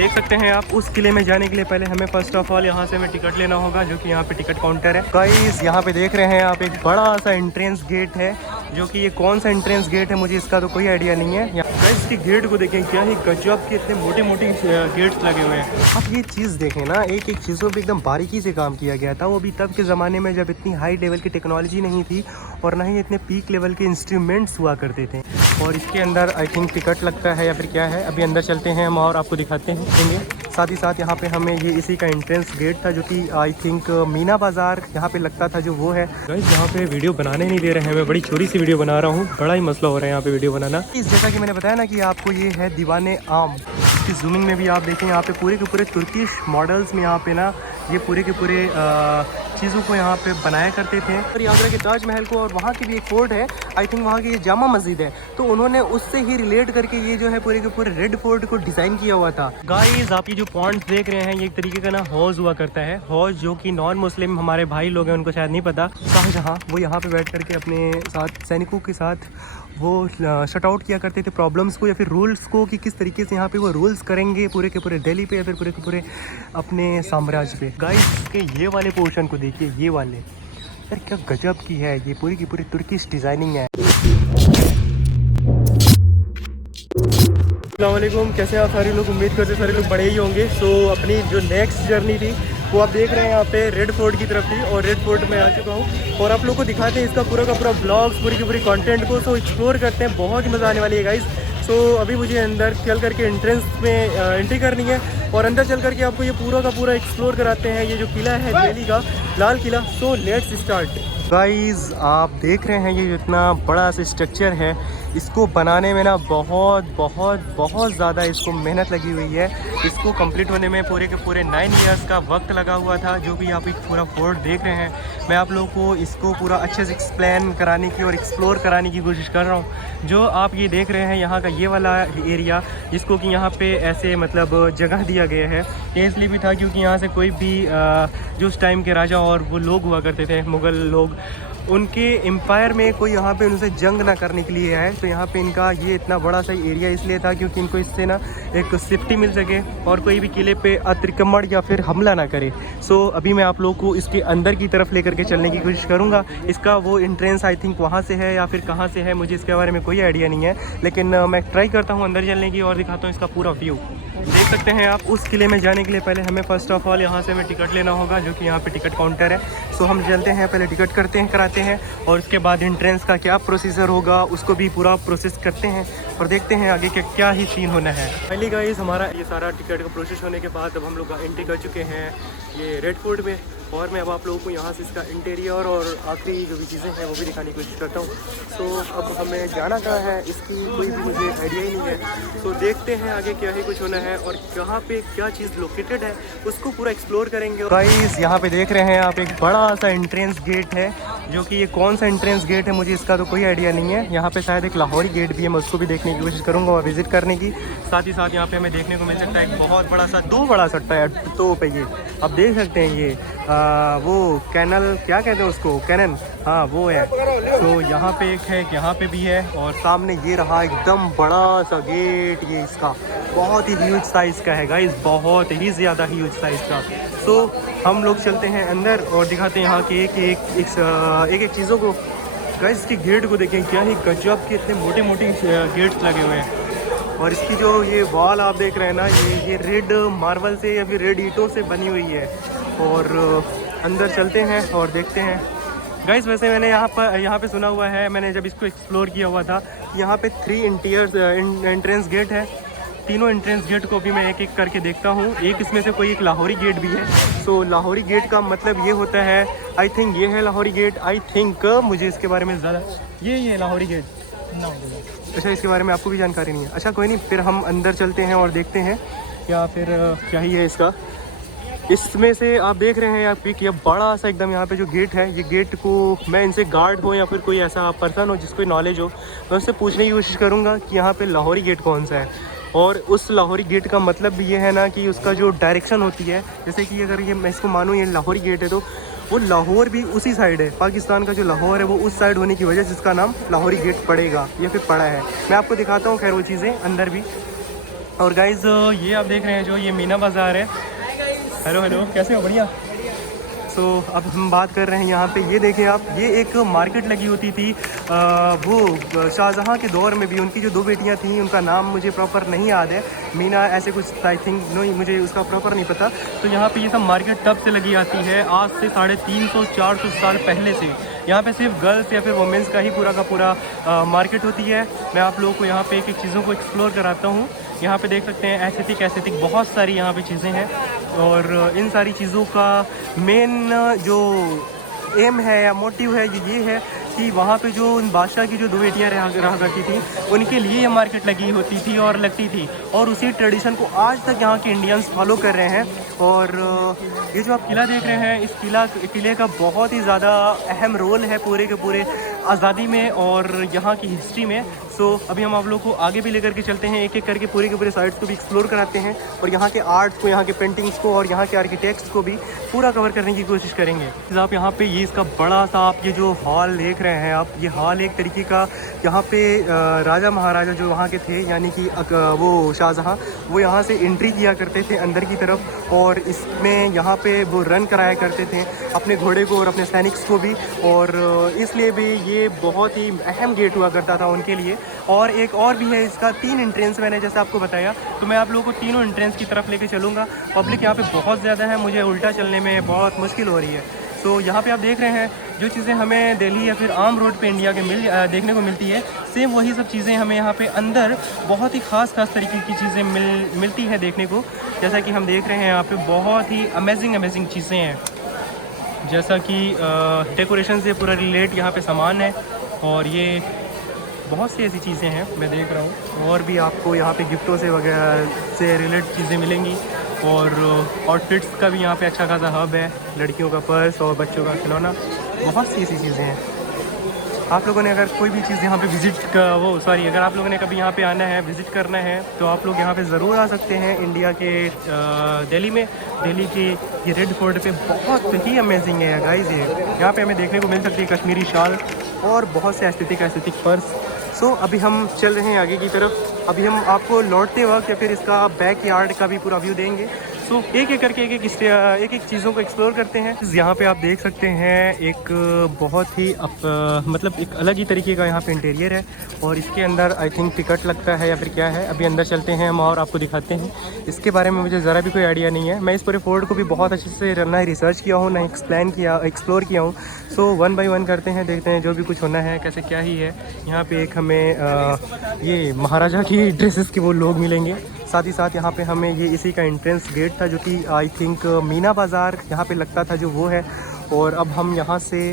देख सकते हैं आप, उस किले में जाने के लिए पहले हमें फर्स्ट ऑफ ऑल यहाँ से हमें टिकट लेना होगा, जो कि यहाँ पे टिकट काउंटर है। गाइस यहाँ पे देख रहे हैं आप, एक बड़ा सा एंट्रेंस गेट है, जो कि ये कौन सा एंट्रेंस गेट है मुझे इसका तो कोई आइडिया नहीं है। गाइस इसके गेट को देखें, क्या ही गजब के इतने मोटे मोटे गेट्स लगे हुए हैं। आप ये चीज़ देखें ना, एक एक चीज़ों पे एकदम बारीकी से काम किया गया था। वो भी तब के ज़माने में जब इतनी हाई लेवल की टेक्नोलॉजी नहीं थी और ना ही इतने पीक लेवल के इंस्ट्रूमेंट्स हुआ करते थे। और इसके अंदर आई थिंक टिकट लगता है या फिर क्या है, अभी अंदर चलते हैं हम और आपको दिखाते हैं। साथ ही साथ यहाँ पे हमें ये इसी का एंट्रेंस गेट था, जो कि आई थिंक मीना बाज़ार यहाँ पे लगता था, जो वो है। गाइस यहाँ पे वीडियो बनाने नहीं दे रहे हैं, मैं बड़ी छोटी सी वीडियो बना रहा हूँ, बड़ा ही मसला हो रहा है यहाँ पे वीडियो बनाना। जैसा कि मैंने बताया ना कि आपको ये है दीवाने आम, इसकी जूमिंग में भी आप देखें यहाँ पे पूरे के पूरे तुर्किश मॉडल्स में यहाँ पे ना ये पूरे के पूरे चीज़ों को यहाँ पे बनाया करते थे। और आगरा के ताजमहल को, और वहाँ की भी एक फोर्ट है, आई थिंक वहाँ की ये जामा मस्जिद है, तो उन्होंने उससे ही रिलेट करके ये जो है पूरे के पूरे रेड फोर्ट को डिज़ाइन किया हुआ था। गाइस आप ये जो पॉइंट्स देख रहे हैं, ये एक तरीके का ना हौज हुआ करता है। हौज जो कि नॉन मुस्लिम हमारे भाई लोग हैं उनको शायद नहीं पता, शाहजहाँ वो यहाँ पे बैठ करके अपने साथ सैनिकों के साथ वो शट आउट किया करते थे प्रॉब्लम्स को या फिर रूल्स को, कि किस तरीके से यहाँ पे वो रूल्स करेंगे पूरे के पूरे दिल्ली पे या फिर पूरे के पूरे अपने साम्राज्य पे। गाइस के ये वाले पोर्शन को देखिए, ये वाले यार क्या गजब की है, ये पूरी की पूरी तुर्किश डिज़ाइनिंग है। अस्सलाम वालेकुम, कैसे आप सारे लोग? उम्मीद करते सारे लोग बड़े ही होंगे। सो अपनी जो नेक्स्ट जर्नी थी वो आप देख रहे हैं यहाँ पे रेड फोर्ट की तरफ थी, और रेड फोर्ट में आ चुका हूँ और आप लोग को दिखाते हैं इसका पूरा का पूरा ब्लॉग्स, पूरी की पूरी कंटेंट को। सो एक्सप्लोर करते हैं, बहुत ही मज़ा आने वाली है गाइस। सो अभी मुझे अंदर चल करके एंट्रेंस में एंट्री करनी है और अंदर चल करके आपको ये पूरा का पूरा एक्सप्लोर कराते हैं, ये जो किला है दिल्ली का Lal Qila. So let's start. Guys आप देख रहे हैं ये इतना बड़ा सा स्ट्रक्चर है, इसको बनाने में ना बहुत बहुत बहुत ज़्यादा इसको मेहनत लगी हुई है। इसको कंप्लीट होने में पूरे के पूरे 9 इयर्स का वक्त लगा हुआ था, जो भी आप एक पूरा फोर्ट देख रहे हैं। मैं आप लोगों को इसको पूरा अच्छे से एक्सप्लेन कराने की और एक्सप्लोर कराने की कोशिश कर रहा हूँ। जो आप ये देख रहे हैं यहाँ का ये वाला एरिया, जिसको कि यहाँ पे ऐसे मतलब जगह दिया गया है, ये इसलिए भी था क्योंकि यहाँ से कोई भी जो उस टाइम के राजा और वो लोग हुआ करते थे, मुग़ल लोग, उनके एम्पायर में कोई यहाँ पे उनसे जंग ना करने के लिए है। तो यहाँ पे इनका ये इतना बड़ा सा एरिया इसलिए था क्योंकि इनको इससे ना एक सेफ्टी मिल सके और कोई भी किले पे अतिक्रमण या फिर हमला ना करे। सो अभी मैं आप लोगों को इसके अंदर की तरफ लेकर के चलने की कोशिश करूँगा। इसका वो एंट्रेंस आई थिंक वहाँ से है या फिर कहाँ से है, मुझे इसके बारे में कोई आइडिया नहीं है, लेकिन मैं ट्राई करता हूँ अंदर चलने की और दिखाता हूँ इसका पूरा व्यू। देख सकते हैं आप, उस किले में जाने के लिए पहले हमें फर्स्ट ऑफ ऑल यहाँ से हमें टिकट लेना होगा, जो कि यहाँ पे टिकट काउंटर है। सो हम चलते हैं, पहले टिकट कराते हैं और उसके बाद एंट्रेंस का क्या प्रोसीजर होगा उसको भी पूरा प्रोसेस करते हैं और देखते हैं आगे क्या ही सीन होना है। पहली गाइस हमारा ये सारा टिकट का प्रोसेस होने के बाद अब हम लोग एंट्री कर चुके हैं ये रेड फोर्ट में, और मैं अब आप लोगों को यहाँ से इसका इंटीरियर और आखिरी जो भी चीज़ें हैं वो भी दिखाने की कोशिश करता हूँ। सो अब हमें जाना कहाँ है इसकी कोई भी मुझे आइडिया ही नहीं है। सो देखते हैं आगे क्या ही कुछ होना है और कहाँ पे क्या चीज़ लोकेटेड है उसको पूरा एक्सप्लोर करेंगे। गाइस यहाँ पे देख रहे हैं आप, एक बड़ा सा एंट्रेंस गेट है, जो कि ये कौन सा एंट्रेंस गेट है मुझे इसका तो कोई आइडिया नहीं है। यहाँ पे शायद एक लाहौरी गेट भी है, मैं उसको भी देखने की कोशिश करूँगा और विजिट करने की। साथ ही साथ यहाँ पे हमें देखने को मिल सकता है एक बहुत बड़ा सा, 2 बड़ा सकता है तो पे ये आप देख सकते हैं, ये वो कैनल क्या कहते हैं उसको, कैनन, हाँ वो है। तो यहाँ पे एक है, यहाँ पे भी है, और सामने ये रहा एकदम बड़ा सा गेट, ये इसका बहुत ही ह्यूज साइज़ का है गाइस, बहुत ही ज़्यादा ह्यूज साइज़ का। सो हम लोग चलते हैं अंदर और दिखाते हैं यहाँ के एक चीज़ों को। गाइस इसके गेट को देखें, क्या ही गजब के इतने मोटे मोटे गेट्स लगे हुए हैं। और इसकी जो ये वॉल आप देख रहे हैं ना, ये रेड मार्बल से या फिर रेड ईंटों से बनी हुई है। और अंदर चलते हैं और देखते हैं। गाइस वैसे मैंने यहाँ पे सुना हुआ है, मैंने जब इसको एक्सप्लोर किया हुआ था, यहाँ पे 3 एंट्रेंस गेट है। तीनों एंट्रेंस गेट को भी मैं एक एक करके देखता हूँ। एक इसमें से कोई एक लाहौरी गेट भी है। सो लाहौरी गेट का मतलब ये होता है, आई थिंक ये है लाहौरी गेट, आई थिंक, मुझे इसके बारे में ज़्यादा ये लाहौरी गेट, अच्छा इसके बारे में आपको भी जानकारी नहीं है। अच्छा कोई नहीं, फिर हम अंदर चलते हैं और देखते हैं या फिर क्या ही है इसका। इसमें से आप देख रहे हैं आप कि बड़ा सा एकदम यहाँ पे जो गेट है, ये गेट को मैं इनसे गार्ड हो या फिर कोई ऐसा पर्सन हो जिसको नॉलेज हो, मैं उससे पूछने की कोशिश करूँगा कि यहाँ पे लाहौरी गेट कौन सा है। और उस लाहौरी गेट का मतलब भी ये है ना कि उसका जो डायरेक्शन होती है, जैसे कि अगर ये मैं इसको मानूँ ये लाहौरी गेट है, तो वो लाहौर भी उसी साइड है, पाकिस्तान का जो लाहौर है वो उस साइड होने की वजह से इसका नाम लाहौरी गेट पड़ेगा या फिर पड़ा है। मैं आपको दिखाता हूँ खैर वो चीज़ें अंदर भी। और गाइज़ ये आप देख रहे हैं जो ये मीना बाज़ार है। हेलो हेलो, कैसे हो? बढ़िया। सो अब हम बात कर रहे हैं यहाँ पे, ये देखें आप, ये एक मार्केट लगी होती थी वो शाहजहाँ के दौर में भी। उनकी जो दो बेटियाँ थीं, उनका नाम मुझे प्रॉपर नहीं याद है, मीना ऐसे कुछ, आई थिंक नो, मुझे उसका प्रॉपर नहीं पता। तो यहाँ पे ये सब मार्केट तब से लगी आती है, आज से 350-400 साल पहले से। यहाँ पे सिर्फ गर्ल्स या फिर वुमेंस का ही पूरा का पूरा मार्केट होती है। मैं आप लोगों को यहाँ पे एक एक चीज़ों को एक्सप्लोर कराता हूँ। यहाँ पे देख सकते हैं एस्थेटिक बहुत सारी यहाँ पे चीज़ें हैं, और इन सारी चीज़ों का मेन जो एम है या मोटिव है ये है कि वहाँ पे जो उन बादशाह की जो दो बेटियाँ रहा करती थी, उनके लिए ये मार्केट लगी होती थी और लगती थी, और उसी ट्रेडिशन को आज तक यहाँ के इंडियंस फॉलो कर रहे हैं। और ये जो आप किला देख रहे हैं, इस किले का बहुत ही ज़्यादा अहम रोल है पूरे के पूरे आज़ादी में और यहाँ की हिस्ट्री में। सो अभी हम आप लोग को आगे भी लेकर के चलते हैं, एक एक करके पूरे के पूरे साइट्स को भी एक्सप्लोर कराते हैं, और यहाँ के आर्ट को, यहाँ के पेंटिंग्स को और यहाँ के आर्किटेक्ट्स को भी पूरा कवर करने की कोशिश करेंगे। आप यहाँ पे ये इसका बड़ा सा आप ये जो हॉल देख रहे हैं आप, ये हॉल एक तरीके का, यहाँ पे राजा महाराजा जो वहाँ के थे, यानी कि वो शाहजहाँ, वो यहाँ से एंट्री किया करते थे अंदर की तरफ, और इसमें यहाँ पे वो रन कराया करते थे अपने घोड़े को और अपने सैनिक्स को भी, और इसलिए भी ये बहुत ही अहम गेट हुआ करता था उनके लिए। और एक और भी है, इसका 3 एंट्रेंस मैंने जैसे आपको बताया, तो मैं आप लोगों को तीनों एंट्रेंस की तरफ लेके चलूँगा। पब्लिक यहाँ पे बहुत ज़्यादा है, मुझे उल्टा चलने में बहुत मुश्किल हो रही है। सो यहाँ पे आप देख रहे हैं जो चीज़ें हमें दिल्ली या फिर आम रोड पे इंडिया के देखने को मिलती है, सेम वही सब चीज़ें हमें यहाँ पे अंदर बहुत ही ख़ास तरीके की चीज़ें मिलती है देखने को। जैसा कि हम देख रहे हैं यहाँ पे बहुत ही अमेजिंग चीज़ें हैं, जैसा कि डेकोरेशन से पूरा रिलेट यहाँ पे सामान है, और ये बहुत सी ऐसी चीज़ें हैं मैं देख रहा हूँ। और भी आपको यहाँ पे गिफ्टों से वगैरह से रिलेट चीज़ें मिलेंगी, और आउटफिट्स का भी यहाँ पे अच्छा खासा हब है, लड़कियों का पर्स और बच्चों का खिलौना, बहुत सी ऐसी चीज़ें हैं। आप लोगों ने अगर कोई भी चीज़ यहाँ पे अगर आप लोगों ने कभी यहाँ पे आना है, विज़िट करना है, तो आप लोग यहाँ पे ज़रूर आ सकते हैं। इंडिया के दिल्ली में, दिल्ली के ये रेड फोर्ट पे बहुत ही अमेजिंग है गाइस। ये यहाँ पे हमें देखने को मिल सकती है कश्मीरी शाल और बहुत से एस्थेटिक पर्स। सो अभी हम चल रहे हैं आगे की तरफ। अभी हम आपको लौटते वक्त या फिर इसका बैक यार्ड का भी पूरा व्यू देंगे। सो एक एक करके एक एक चीज़ों को एक्सप्लोर करते हैं। यहाँ पे आप देख सकते हैं एक बहुत ही मतलब एक अलग ही तरीके का यहाँ पे इंटीरियर है, और इसके अंदर आई थिंक टिकट लगता है या फिर क्या है। अभी अंदर चलते हैं हम और आपको दिखाते हैं। इसके बारे में मुझे ज़रा भी कोई आइडिया नहीं है। मैं इस पूरे फोर्ट को भी बहुत अच्छे से ना रिसर्च किया हूँ, ना एक्सप्लोर किया हूँ। सो 1 बाय 1 करते हैं, देखते हैं जो भी कुछ होना है कैसे क्या ही है। यहाँ पे एक हमें ये महाराजा की ड्रेसेस के वो लोग मिलेंगे, साथ ही साथ यहाँ पे हमें ये इसी का एंट्रेंस गेट था जो कि आई थिंक मीना बाज़ार यहाँ पे लगता था, जो वो है। और अब हम यहाँ से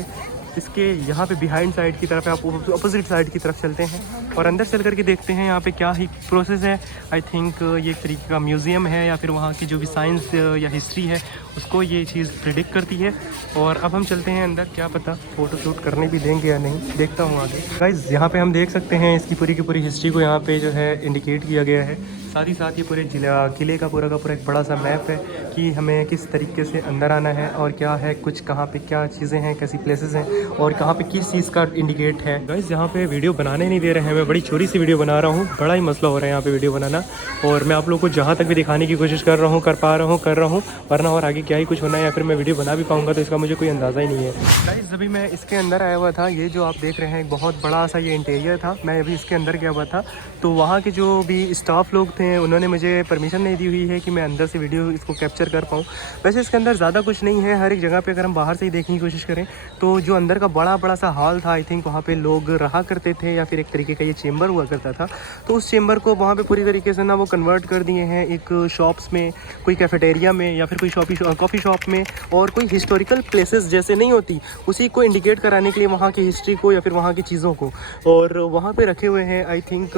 इसके यहाँ पे बिहाइंड साइड की तरफ, आप अपोजिट साइड की तरफ चलते हैं और अंदर चल करके देखते हैं यहाँ पे क्या ही प्रोसेस है। आई थिंक ये एक तरीके का म्यूज़ियम है, या फिर वहाँ की जो भी साइंस या हिस्ट्री है उसको ये चीज़ प्रेडिक्ट करती है। और अब हम चलते हैं अंदर, क्या पता फ़ोटो शूट करने भी देंगे या नहीं, देखता हूँ आगे। गाइस यहाँ पे हम देख सकते हैं इसकी पूरी की पूरी हिस्ट्री को यहाँ पे जो है इंडिकेट किया गया है। साथ ही साथ ये पूरे किले का पूरा एक बड़ा सा मैप है कि हमें किस तरीके से अंदर आना है और क्या है, कुछ कहाँ पे क्या चीज़ें हैं, कैसी प्लेसेस हैं और कहाँ पे किस चीज़ का इंडिकेट है। गाइस यहाँ पे वीडियो बनाने नहीं दे रहे हैं, मैं बड़ी चोरी से वीडियो बना रहा हूँ। बड़ा ही मसला हो रहा है यहाँ पे वीडियो बनाना, और मैं आप लोगों को जहाँ तक भी दिखाने की कोशिश कर रहा हूँ, कर रहा हूँ, वरना और आगे क्या ही कुछ होना है या फिर मैं वीडियो बना भी पाऊँगा तो इसका मुझे कोई अंदाज़ा ही नहीं है। गाइस अभी मैं इसके अंदर आया हुआ था, ये जो आप देख रहे हैं एक बहुत बड़ा सा ये इंटीरियर था। मैं अभी इसके अंदर गया हुआ था, तो वहाँ के जो भी स्टाफ लोग थे उन्होंने मुझे परमिशन नहीं दी हुई है कि मैं अंदर से वीडियो इसको कैप्चर कर पाऊँ। वैसे इसके अंदर ज़्यादा कुछ नहीं है, हर एक जगह पे अगर हम बाहर से ही देखने की कोशिश करें तो जो अंदर का बड़ा सा हॉल था, आई थिंक वहाँ पे लोग रहा करते थे, या फिर एक तरीके का ये चेम्बर हुआ करता था। तो उस चेम्बर को वहाँ पे पूरी तरीके से ना वो कन्वर्ट कर दिए हैं एक शॉप्स में, कोई कैफेटेरिया में, या फिर कोई कॉफ़ी शॉप में, और कोई हिस्टोरिकल प्लेसेस जैसे नहीं होती उसी को इंडिकेट कराने के लिए वहाँ की हिस्ट्री को या फिर वहाँ की चीज़ों को। और वहाँ पे रखे हुए हैं आई थिंक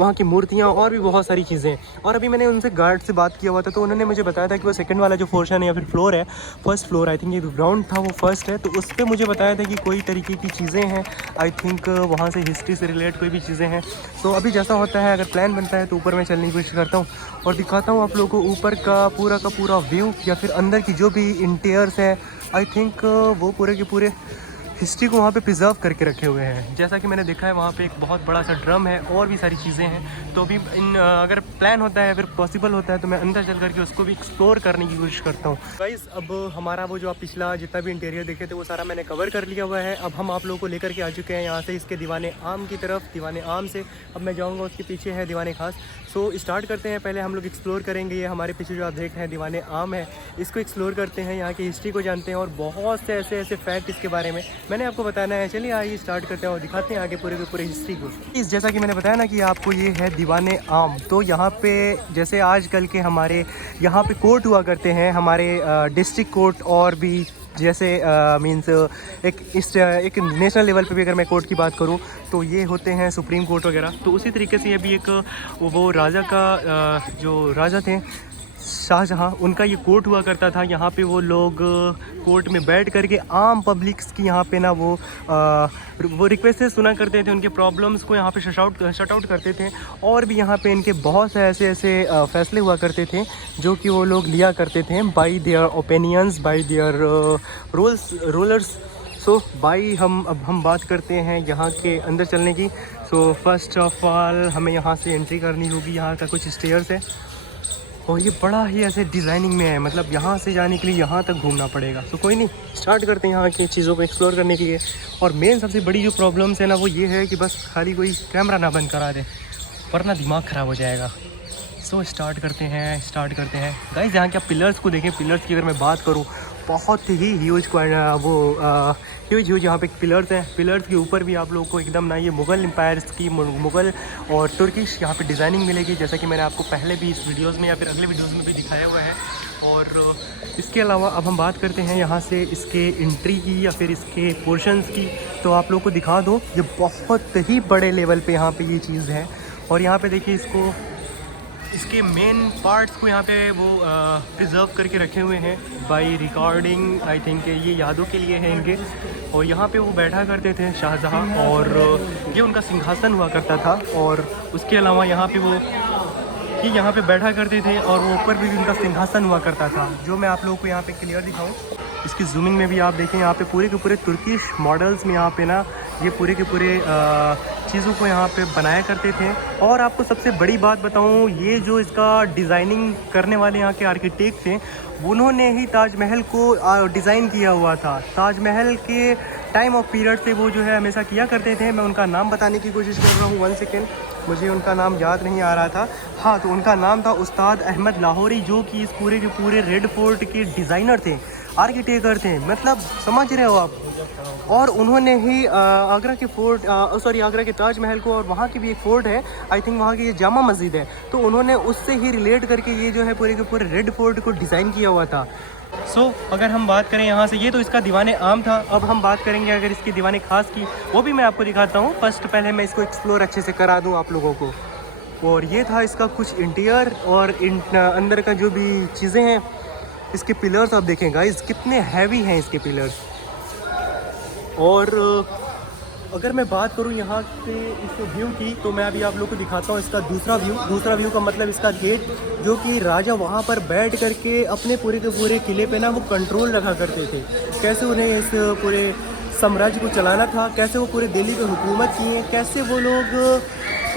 वहाँ की मूर्तियाँ और भी बहुत सारी चीज़ें। और अभी मैंने उनसे गार्ड से बात किया हुआ था, तो उन्होंने मुझे बताया था कि वो सेकंड वाला जो पोर्शन है या फिर फ्लोर है, फर्स्ट फ्लोर, आई थिंक ये ग्राउंड था वो फर्स्ट है, तो उस पर मुझे बताया था कि कोई तरीके की चीज़ें हैं, आई थिंक वहाँ से हिस्ट्री से रिलेट कोई भी चीज़ें हैं। तो अभी जैसा होता है, अगर प्लान बनता है तो ऊपर मैं चलने की कोशिश करता हूँ और दिखाता हूँ आप लोगों को ऊपर का पूरा व्यू, या फिर अंदर की जो भी इंटीरियर्स है। आई थिंक वो पूरे के पूरे हिस्ट्री को वहाँ पे प्रिजर्व करके रखे हुए हैं। जैसा कि मैंने देखा है वहाँ पे एक बहुत बड़ा सा ड्रम है और भी सारी चीज़ें हैं। तो अभी अगर प्लान होता है, अगर पॉसिबल होता है तो मैं अंदर चल करके उसको भी एक्सप्लोर करने की कोशिश करता हूँ। गाइस अब हमारा वो जो आप पिछला जितना भी इंटीरियर देखे थे वो सारा मैंने कवर कर लिया हुआ है। अब हम आप लोगों को लेकर के आ चुके हैं यहाँ से इसके दीवाने आम की तरफ। दीवाने आम से अब मैं जाऊँगा उसके पीछे है दीवाने खास। सो स्टार्ट करते हैं। पहले हम लोग एक्सप्लोर करेंगे ये हमारे पीछे जो आप देख रहे हैं दीवाने आम है, इसको एक्सप्लोर करते हैं, यहाँ की हिस्ट्री को जानते हैं और बहुत से ऐसे फैक्ट इसके बारे में मैंने आपको बताना है। चलिए आइए स्टार्ट करते हैं और दिखाते हैं आगे पूरे के पूरे हिस्ट्री को। इस जैसा कि मैंने बताया ना कि आपको ये है दीवाने आम। तो यहाँ पे जैसे आजकल के हमारे यहाँ पे कोर्ट हुआ करते हैं, हमारे डिस्ट्रिक्ट कोर्ट और भी जैसे मींस एक नेशनल लेवल पे भी अगर मैं कोर्ट की बात करूँ तो ये होते हैं सुप्रीम कोर्ट वगैरह। तो उसी तरीके से ये भी एक वो राजा का जो राजा थे शाहजहाँ, उनका ये कोर्ट हुआ करता था। यहाँ पे वो लोग कोर्ट में बैठ करके आम पब्लिक्स की यहाँ पे ना वो रिक्वेस्ट सुना करते थे, उनके प्रॉब्लम्स को यहाँ पे शट आउट करते थे। और भी यहाँ पे इनके बहुत से ऐसे फैसले हुआ करते थे जो कि वो लोग लिया करते थे bye their opinions, bye there rulers. So by अब हम बात करते हैं यहाँ के अंदर चलने की। सो फर्स्ट ऑफ ऑल हमें यहाँ से एंट्री करनी होगी। यहाँ का कुछ स्टेयर्स है और ये बड़ा ही ऐसे डिज़ाइनिंग में है, मतलब यहाँ से जाने के लिए यहाँ तक घूमना पड़ेगा। तो कोई नहीं, स्टार्ट करते हैं यहाँ की चीज़ों को एक्सप्लोर करने के लिए। और मेन सबसे बड़ी जो प्रॉब्लम्स है ना वो ये है कि बस खाली कोई कैमरा ना बंद करा दे वरना दिमाग ख़राब हो जाएगा। सो स्टार्ट करते हैं गाइस। यहाँ के पिलर्स को देखें। पिलर्स की अगर मैं बात करूँ बहुत ही ह्यूज यहाँ पे पिलर्स हैं। पिलर्स के ऊपर भी आप लोगों को एकदम ना ये मुग़ल एम्पायर्स की मुग़ल और तुर्किश यहाँ पे डिज़ाइनिंग मिलेगी, जैसा कि मैंने आपको पहले भी इस वीडियोज़ में या फिर अगले वीडियोज़ में भी दिखाया हुआ है। और इसके अलावा अब हम बात करते हैं यहाँ से इसके एंट्री की या फिर इसके पोर्शंस की। तो आप लोगों को दिखा दो, ये बहुत ही बड़े लेवल पे यहाँ पे ये चीज़ है। और यहाँ पे देखिए इसके मेन पार्ट्स को यहाँ पे वो प्रिजर्व करके रखे हुए हैं बाय रिकॉर्डिंग। आई थिंक ये यादों के लिए है इनके। और यहाँ पे वो बैठा करते थे शाहजहाँ और ये उनका सिंहासन हुआ करता था। और उसके अलावा यहाँ पे वो ये यहाँ पे बैठा करते थे और वो ऊपर भी उनका सिंहासन हुआ करता था, जो मैं आप लोगों को यहाँ पे क्लियर दिखाऊँ। इसकी जूमिंग में भी आप देखें, यहाँ पे पूरे के पूरे तुर्किश मॉडल्स में यहाँ पे ना ये पूरे के पूरे चीज़ों को यहाँ पे बनाया करते थे। और आपको सबसे बड़ी बात बताऊँ, ये जो इसका डिज़ाइनिंग करने वाले यहाँ के आर्किटेक्ट थे उन्होंने ही ताजमहल को डिज़ाइन किया हुआ था। ताजमहल के टाइम ऑफ पीरियड से वो जो है हमेशा किया करते थे। मैं उनका नाम बताने की कोशिश कर रहा हूँ, 1 सेकेंड, मुझे उनका नाम याद नहीं आ रहा था। हाँ, तो उनका नाम था उस्ताद अहमद लाहौरी, जो कि इस पूरे के पूरे रेड फोर्ट के डिज़ाइनर थे, आर्किटेक्ट थे, मतलब समझ रहे हो आप। और उन्होंने ही आगरा के ताजमहल को, और वहाँ की भी एक फोर्ट है आई थिंक, वहाँ की ये जामा मस्जिद है, तो उन्होंने उससे ही रिलेट करके ये जो है पूरे के पूरे रेड फोर्ट को डिज़ाइन किया हुआ था। अगर हम बात करें यहाँ से, ये तो इसका दीवाने आम था। अब हम बात करेंगे अगर इसकी दीवाने खास की, वो भी मैं आपको दिखाता हूँ। फर्स्ट पहले मैं इसको एक्सप्लोर अच्छे से करा दूँ आप लोगों को। और ये था इसका कुछ इंटीरियर और अंदर का जो भी चीज़ें हैं। इसके पिलर्स आप देखें गाइस कितने हैवी हैं इसके पिलर्स। और अगर मैं बात करूं यहाँ से इस व्यू की, तो मैं अभी आप लोगों को दिखाता हूँ इसका दूसरा व्यू का मतलब इसका गेट, जो कि राजा वहाँ पर बैठ करके अपने पूरे के पूरे किले पे ना वो कंट्रोल रखा करते थे, कैसे उन्हें इस पूरे साम्राज्य को चलाना था, कैसे वो पूरे दिल्ली पे हुकूमत किए, कैसे वो लोग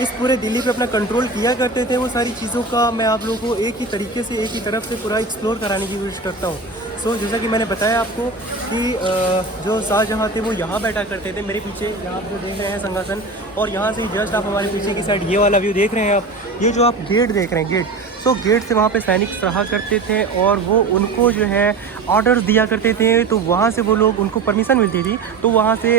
इस पूरे दिल्ली पे अपना कंट्रोल किया करते थे। वो सारी चीज़ों का मैं आप लोगों को एक ही तरीके से, एक ही तरफ से पूरा एक्सप्लोर कराने की कोशिश करता हूँ। जैसा कि मैंने बताया आपको कि जो शाहजहाँ थे वो यहाँ बैठा करते थे। मेरे पीछे यहाँ आप जो देख रहे हैं सिंहासन, और यहाँ से जस्ट आप हमारे पीछे की साइड ये वाला व्यू देख रहे हैं आप, ये जो आप गेट देख रहे हैं गेट, गेट से वहाँ पे सैनिक रहा करते थे और वो उनको जो है ऑर्डर्स दिया करते थे। तो वहाँ से वो लोग, उनको परमिशन मिलती थी तो वहाँ से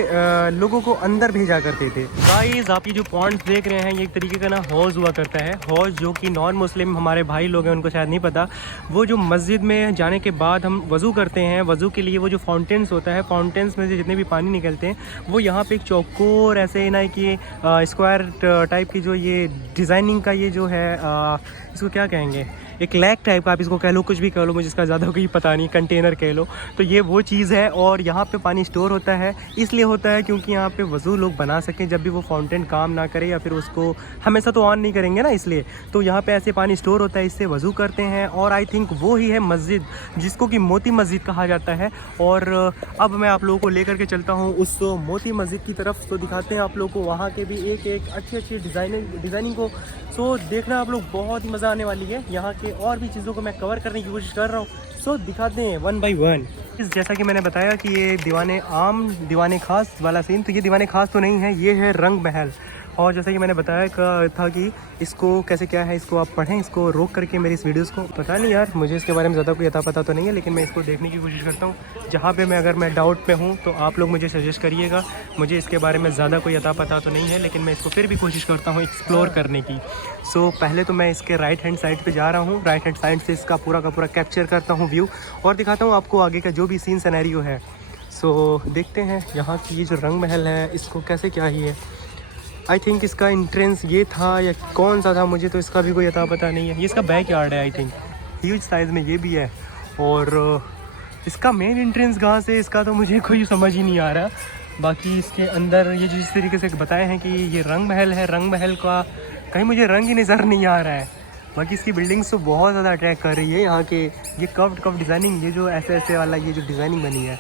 लोगों को अंदर भेजा करते थे। गाइस आप ये जो पॉइंट्स देख रहे हैं, ये एक तरीके का ना हौज हुआ करता है। हौज जो कि नॉन मुस्लिम हमारे भाई लोग हैं उनको शायद नहीं पता। वो जो मस्जिद में जाने के बाद हम वज़ू करते हैं, वज़ू के लिए वो जो फाउंटेन्स होता है, फाउंटेन्स में से जितने भी पानी निकलते हैं वो यहाँ पे एक चौकोर ऐसे ना कि स्क्वायर टाइप की जो ये डिज़ाइनिंग का ये जो है इसको क्या कहेंगे, एक लैक टाइप का, आप इसको कह लो, कुछ भी कह लो, मुझे इसका ज़्यादा कोई पता नहीं, कंटेनर कह लो। तो ये वो चीज़ है और यहाँ पे पानी स्टोर होता है। इसलिए होता है क्योंकि यहाँ पे वज़ू लोग बना सकें जब भी वो फाउंटेन काम ना करे या फिर उसको हमेशा तो ऑन नहीं करेंगे ना, इसलिए तो यहाँ पे ऐसे पानी स्टोर होता है, इससे वज़ू करते हैं। और आई थिंक वो ही है मस्जिद जिसको कि मोती मस्जिद कहा जाता है। और अब मैं आप लोगों को लेकर के चलता हूँ उस मोती मस्जिद की तरफ, तो दिखाते हैं आप लोगों को वहाँ के भी एक एक अच्छी डिज़ाइनिंग को। सो देखना आप लोग, बहुत ही मज़ा आने वाली है। यहाँ के और भी चीज़ों को मैं कवर करने की कोशिश कर रहा हूँ, सो दिखाते हैं वन बाई वन। जैसा कि मैंने बताया कि ये दीवाने आम दीवाने खास वाला सीन, तो ये दीवाने खास तो नहीं है, ये है रंग महल। और जैसा कि मैंने बताया था कि इसको कैसे क्या है, इसको आप पढ़ें, इसको रोक करके मेरी इस वीडियोस को। पता नहीं यार, मुझे इसके बारे में ज़्यादा कोई अता पता तो नहीं है, लेकिन मैं इसको देखने की कोशिश करता हूँ। जहाँ पे अगर मैं डाउट पे हूँ तो आप लोग मुझे सजेस्ट करिएगा। मुझे इसके बारे में ज़्यादा कोई अता पता तो नहीं है, लेकिन मैं इसको फिर भी कोशिश करता हूँ एक्सप्लोर करने की। सो पहले तो मैं इसके राइट हैंड साइड पर जा रहा हूँ, राइट हैंड साइड से इसका पूरा का पूरा कैप्चर करता हूँ व्यू और दिखाता हूँ आपको आगे का जो भी सीन सिनेरियो है। सो देखते हैं यहाँ की ये जो रंग महल है, इसको कैसे क्या ही है। आई थिंक इसका एंट्रेंस ये था या कौन सा था, मुझे तो इसका भी कोई अता पता नहीं है। ये इसका बैक यार्ड है, आई थिंक ह्यूज साइज़ में ये भी है। और इसका मेन एंट्रेंस कहाँ से, इसका तो मुझे कोई समझ ही नहीं आ रहा। बाकी इसके अंदर ये जिस तरीके से बताए हैं कि ये रंग महल है, रंग महल का कहीं मुझे रंग ही नज़र नहीं आ रहा है। बाकी इसकी बिल्डिंग्स तो बहुत ज़्यादा अट्रैक्ट कर रही है। यहाँ के ये कर्व डिज़ाइनिंग, ये जो ऐसे वाला ये जो डिज़ाइनिंग बनी है,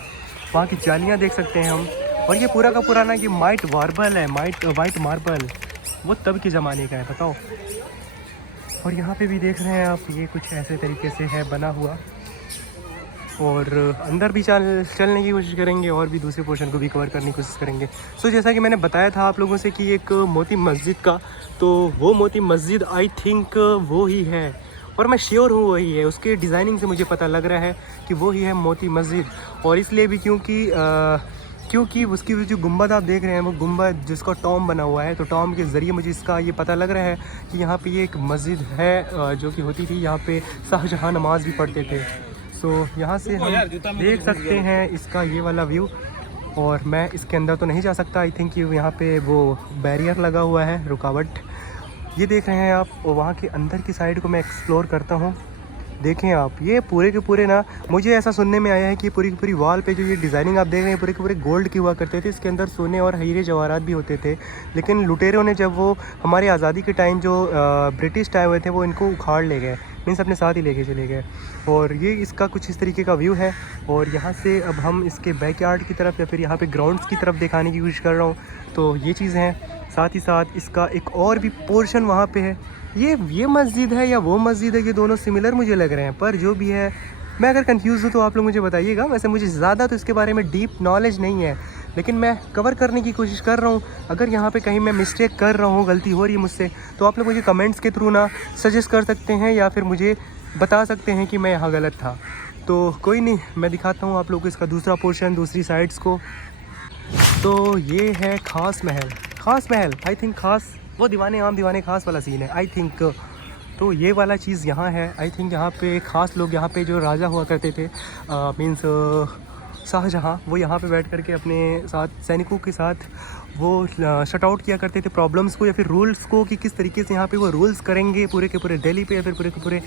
वहाँ की जालियाँ देख सकते हैं हम। और ये पूरा का पूरा ना, ये वाइट मार्बल है, वाइट मार्बल, वो तब के ज़माने का है, बताओ। और यहाँ पे भी देख रहे हैं आप, ये कुछ ऐसे तरीके से है बना हुआ। और अंदर भी चलने की कोशिश करेंगे और भी दूसरे पोर्शन को भी कवर करने की कोशिश करेंगे। सो जैसा कि मैंने बताया था आप लोगों से कि एक मोती मस्जिद का, तो वो मोती मस्जिद आई थिंक वो ही है, और मैं श्योर हूँ वही है। उसके डिज़ाइनिंग से मुझे पता लग रहा है कि वो ही है मोती मस्जिद। और इसलिए भी क्योंकि उसकी जो गुंबद आप देख रहे हैं, वो गुंबद जिसका टॉम बना हुआ है, तो टॉम के ज़रिए मुझे इसका ये पता लग रहा है कि यहाँ पे ये एक मस्जिद है जो कि होती थी, यहाँ पे शाहजहाँ नमाज भी पढ़ते थे। सो यहाँ से हम देख सकते हैं इसका ये वाला व्यू। और मैं इसके अंदर तो नहीं जा सकता, आई थिंक यहाँ पे वो बैरियर लगा हुआ है, रुकावट, ये देख रहे हैं आप। और वहाँ के अंदर की साइड को मैं एक्सप्लोर करता हूँ। देखें आप, ये पूरे के पूरे ना, मुझे ऐसा सुनने में आया है कि पूरी की पूरी वॉल पे जो ये डिज़ाइनिंग आप देख रहे हैं, पूरे के पूरे गोल्ड की हुआ करते थे। इसके अंदर सोने और हीरे जवाहरात भी होते थे, लेकिन लुटेरों ने जब वो हमारी आज़ादी के टाइम जो ब्रिटिश आए हुए थे, वो इनको उखाड़ ले गए, मीन्स अपने साथ ही लेके चले गए। और ये इसका कुछ इस तरीके का व्यू है। और यहाँ से अब हम इसके बैकयार्ड की तरफ या फिर यहाँ पे ग्राउंड्स की तरफ दिखाने की कोशिश कर रहा हूँ। तो ये चीज़ है। साथ ही साथ इसका एक और भी पोर्शन वहाँ पे है। ये मस्जिद है या वो मस्जिद है, ये दोनों सिमिलर मुझे लग रहे हैं, पर जो भी है, मैं अगर कंफ्यूज हूँ तो आप लोग मुझे बताइएगा। वैसे मुझे ज़्यादा तो इसके बारे में डीप नॉलेज नहीं है, लेकिन मैं कवर करने की कोशिश कर रहा हूँ। अगर यहाँ पे कहीं मैं मिस्टेक कर रहा हूँ, गलती हो रही है मुझसे, तो आप लोग मुझे कमेंट्स के थ्रू ना सजेस्ट कर सकते हैं या फिर मुझे बता सकते हैं कि मैं यहाँ गलत था। तो कोई नहीं, मैं दिखाता हूँ आप लोग को इसका दूसरा पोर्शन, दूसरी साइड्स को। तो ये है खास महल, आई थिंक खास वो दीवाने खास वाला सीन है, आई थिंक। तो ये वाला चीज़ यहाँ है, आई थिंक यहाँ पे खास लोग, यहाँ पे जो राजा हुआ करते थे, मीन्स शाहजहाँ, वो यहाँ पे बैठ करके अपने साथ सैनिकों के साथ वो शट आउट किया करते थे प्रॉब्लम्स को या फिर रूल्स को, कि किस तरीके से यहाँ पे वो रूल्स करेंगे पूरे के पूरे दिल्ली पे या फिर पूरे के पूरे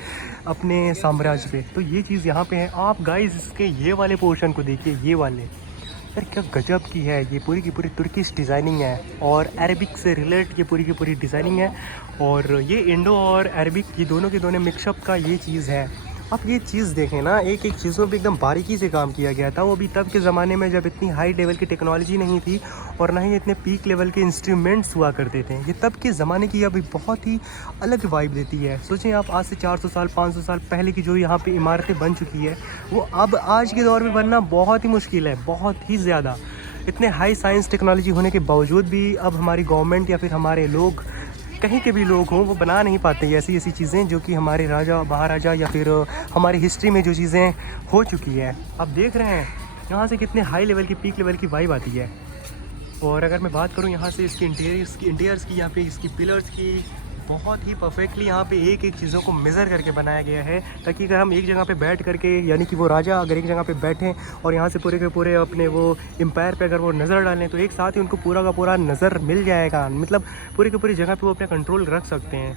अपने साम्राज्य पे। तो ये चीज़ यहाँ पे है। आप गाइस इसके ये वाले पोर्शन को देखिए, ये वाले यार क्या गजब की है। ये पूरी की पूरी तुर्किश डिज़ाइनिंग है और अरबिक से रिलेट ये पूरी की पूरी डिज़ाइनिंग है। और ये इंडो और अरबिक, ये दोनों के दोनों मिक्सअप का ये चीज़ है। आप ये चीज़ देखें ना, एक एक चीज़ों पे एकदम बारीकी से काम किया गया था। वो भी तब के ज़माने में जब इतनी हाई लेवल की टेक्नोलॉजी नहीं थी और ना ही इतने पीक लेवल के इंस्ट्रूमेंट्स हुआ करते थे। ये तब के ज़माने की अभी बहुत ही अलग वाइब देती है। सोचें आप, आज से 400 साल 500 साल पहले की जो यहाँ पे इमारतें बन चुकी है, वो अब आज के दौर में बनना बहुत ही मुश्किल है, बहुत ही ज़्यादा। इतने हाई साइंस टेक्नोलॉजी होने के बावजूद भी अब हमारी गवर्नमेंट या फिर हमारे लोग, कहीं के भी लोग हों, वो बना नहीं पाते ऐसी ऐसी चीज़ें जो कि हमारे राजा महाराजा या फिर हमारी हिस्ट्री में जो चीज़ें हो चुकी है। आप देख रहे हैं यहाँ से कितने हाई लेवल की, पीक लेवल की वाइब आती है। और अगर मैं बात करूँ यहाँ से इसके इंटीरियर्स की, यहाँ पे इसकी पिलर्स की, बहुत ही परफेक्टली यहाँ पे एक एक चीज़ों को मेज़र करके बनाया गया है, ताकि अगर हम एक जगह पे बैठ करके, यानी कि वो राजा अगर एक जगह पे बैठें और यहाँ से पूरे के पूरे अपने वो एम्पायर पे अगर वो नज़र डालें, तो एक साथ ही उनको पूरा का पूरा नज़र मिल जाएगा। मतलब पूरी की पूरी जगह पे वो अपना कंट्रोल रख सकते हैं।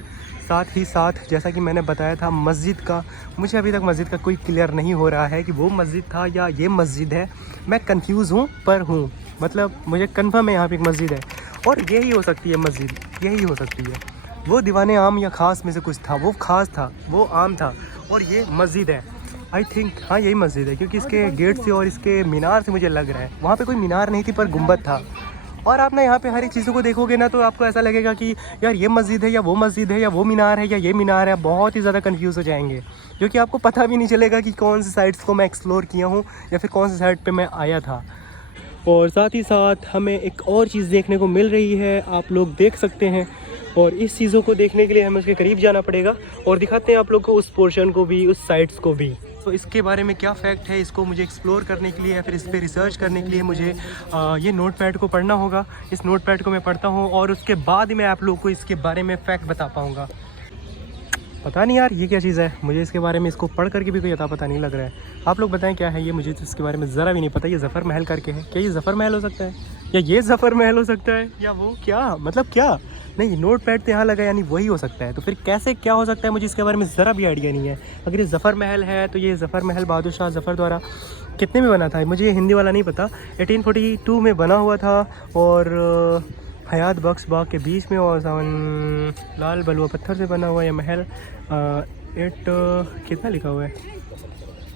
साथ ही साथ जैसा कि मैंने बताया था मस्जिद का, मुझे अभी तक मस्जिद का कोई क्लियर नहीं हो रहा है कि वो मस्जिद था या ये मस्जिद है। मैं कंफ्यूज हूँ पर हूँ, मतलब मुझे कंफर्म है यहाँ पे एक मस्जिद है और यही हो सकती है मस्जिद, यही हो सकती है। वो दीवाने आम या ख़ास में से कुछ था, वो ख़ास था, वो आम था और ये मस्जिद है। आई थिंक हाँ यही मस्जिद है, क्योंकि इसके गेट से और इसके मीनार से मुझे लग रहा है। वहाँ पे कोई मीनार नहीं थी पर गुंबद था। और आप ना यहाँ पे हर एक चीज़ों को देखोगे ना तो आपको ऐसा लगेगा कि यार ये मस्जिद है या वो मस्जिद है, या वो मीनार है या ये मीनार है। बहुत ही ज़्यादा कंफ्यूज हो जाएंगे, क्योंकि आपको पता भी नहीं चलेगा कि कौन सी साइड्स को मैं एक्सप्लोर किया हूँ या फिर कौन सी साइड पर मैं आया था। और साथ ही साथ हमें एक और चीज़ देखने को मिल रही है, आप लोग देख सकते हैं। और इस चीज़ों को देखने के लिए हमें उसके करीब जाना पड़ेगा और दिखाते हैं आप लोग को उस पोर्शन को भी, उस साइट्स को भी। तो इसके बारे में क्या फ़ैक्ट है, इसको मुझे एक्सप्लोर करने के लिए या फिर इस पर रिसर्च करने के लिए मुझे ये नोटपैड को पढ़ना होगा। इस नोटपैड को मैं पढ़ता हूँ और उसके बाद ही मैं आप लोग को इसके बारे में फ़ैक्ट बता पाऊँगा। पता नहीं यार ये क्या चीज़ है, मुझे इसके बारे में इसको पढ़ करके भी कोई अता पता नहीं लग रहा है। आप लोग बताएं क्या है ये, मुझे तो इसके बारे में ज़रा भी नहीं पता। ये ज़फ़र महल करके है, क्या ये ज़फ़र महल हो सकता है या ये ज़फ़र महल हो सकता है या वो क्या, मतलब क्या? नहीं, नोट पैड तो यहाँ लगा यानी वही हो सकता है। तो फिर कैसे क्या हो सकता है, मुझे इसके बारे में ज़रा भी आइडिया नहीं है। अगर ये ज़फ़र महल है तो ये ज़फ़र महल बहादुर शाह ज़फ़र द्वारा कितने में बना था, मुझे ये हिंदी वाला नहीं पता। 1842 में बना हुआ था और हयात बख्श बाग के बीच में, और लाल बलुआ पत्थर से बना हुआ ये महल। कितना लिखा हुआ है